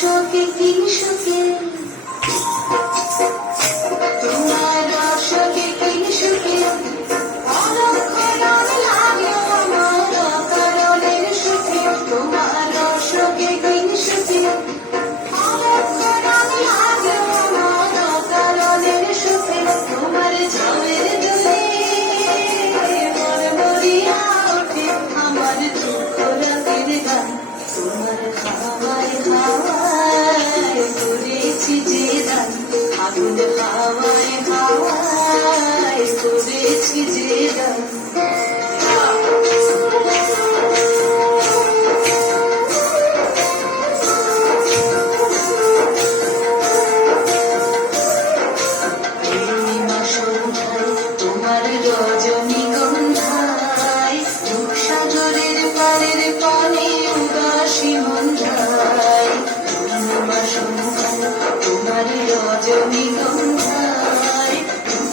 শোকে কি শোকে আমায় হাওয়ায় হাওয়ায়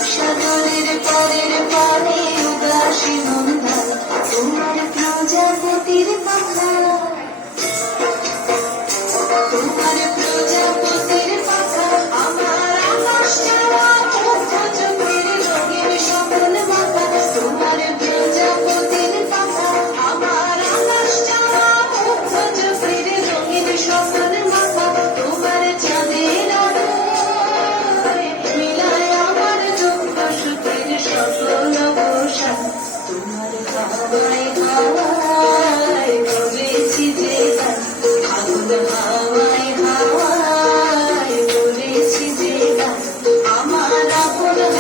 সাগরের পরের পারে উদাসীন তোমার প্রজাপতি সকলে